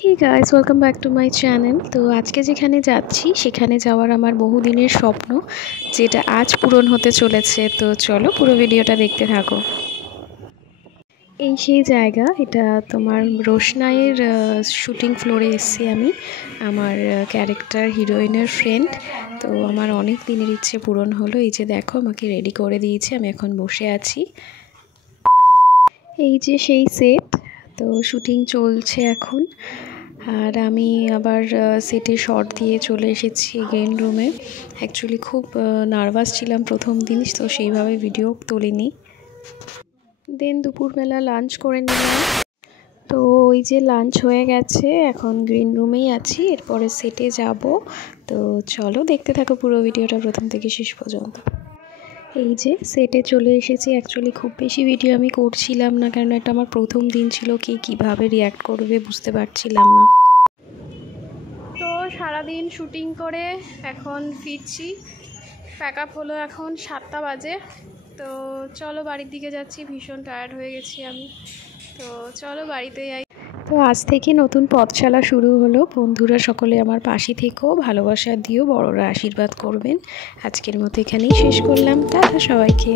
Hey guys, welcome back to my channel. তো আজকে যেখানে যাচ্ছি সেখানে যাওয়ার আমার বহুদিনের স্বপ্ন, যেটা আজ পূরণ হতে চলেছে। তো চলো পুরো ভিডিওটা দেখতে থাকো। এই সেই জায়গা, এটা তোমার রোশনাইয়ের শুটিং ফ্লোরে এসেছি আমি, আমার ক্যারেক্টার হিরোইনের ফ্রেন্ড। তো আমার অনেক দিনের ইচ্ছে পূরণ হলো। এই যে দেখো, আমাকে রেডি করে দিয়েছে, আমি এখন বসে আছি। এই যে সেই সেট, তো শুটিং চলছে এখন। আর আমি আবার সেটে শট দিয়ে চলে এসেছি গ্রিন রুমে। অ্যাকচুয়ালি খুব নার্ভাস ছিলাম প্রথম দিন, তো সেইভাবে ভিডিও তুলিনি। দেন দুপুরবেলা লাঞ্চ করে নিলাম। তো ওই যে লাঞ্চ হয়ে গেছে, এখন গ্রিন রুমেই আছি, এরপরে সেটে যাব। তো চলো দেখতে থাকো পুরো ভিডিওটা প্রথম থেকে শেষ পর্যন্ত। এই যে সেটে চলে এসেছি। অ্যাকচুয়ালি খুব বেশি ভিডিও আমি করছিলাম না, কারণ এটা আমার প্রথম দিন ছিল, কীভাবে রিয়্যাক্ট করবে বুঝতে পারছিলাম না। তো সারাদিন শুটিং করে এখন ফিরছি। প্যাক আপ হলো, এখন 7টা বাজে। তো চলো বাড়ির দিকে যাচ্ছি, ভীষণ টায়ার্ড হয়ে গেছি আমি। তো চলো বাড়িতে যাই। তো আজ থেকে নতুন পথচলা শুরু হলো। বন্ধুরা সকলে আমার পাশে থেকেও ভালোবাসা দিও, বড়রা আশীর্বাদ করবেন। আজকের মতো এখানেই শেষ করলাম। টাটা সবাইকে।